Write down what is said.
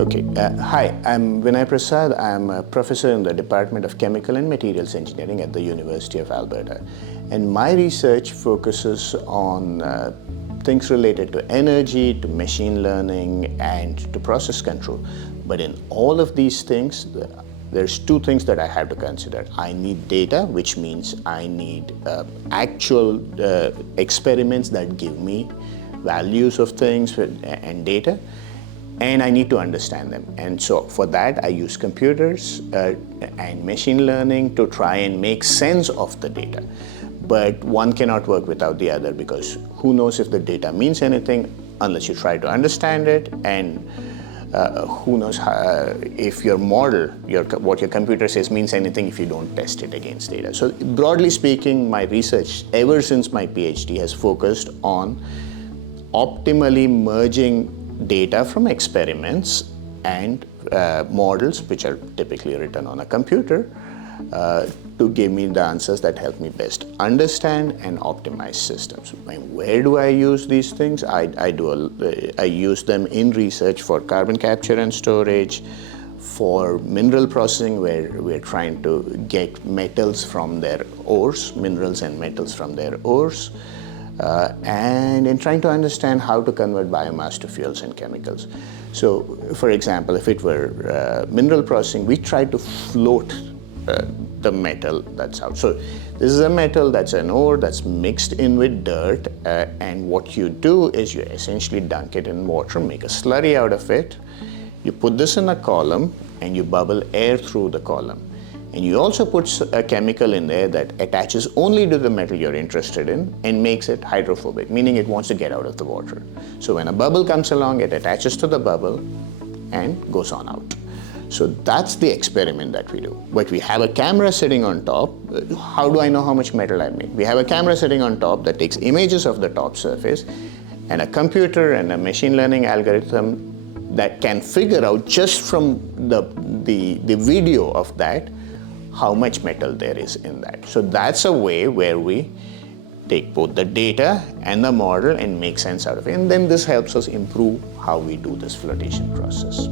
Okay. Hi, I'm Vinay Prasad. I'm a professor in the Department of Chemical and Materials Engineering at the University of Alberta. And my research focuses on things related to energy, to machine learning, and to process control. But in all of these things, there's two things that I have to consider. I need data, which means I need actual experiments that give me values of things and data. And I need to understand them. And so for that, I use computers and machine learning to try and make sense of the data. But one cannot work without the other, because who knows if the data means anything unless you try to understand it, and who knows if your model, what your computer says means anything if you don't test it against data. So broadly speaking, my research ever since my PhD has focused on optimally merging data from experiments and models, which are typically written on a computer, to give me the answers that help me best understand and optimize systems. And where do I use these things? I use them in research for carbon capture and storage, for mineral processing, where we're trying to get metals from their ores, minerals and metals from their ores, and in trying to understand how to convert biomass to fuels and chemicals. So, for example, if it were mineral processing, we try to float the metal that's out. So this is a metal that's an ore that's mixed in with dirt, and what you do is you essentially dunk it in water, make a slurry out of it. You put this in a column and you bubble air through the column. And you also put a chemical in there that attaches only to the metal you're interested in and makes it hydrophobic, meaning it wants to get out of the water. So when a bubble comes along, it attaches to the bubble and goes on out. So that's the experiment that we do. But we have a camera sitting on top. How do I know how much metal I made? We have a camera sitting on top that takes images of the top surface, and a computer and a machine learning algorithm that can figure out just from the video of that how much metal there is in that. So that's a way where we take both the data and the model and make sense out of it. And then this helps us improve how we do this flotation process.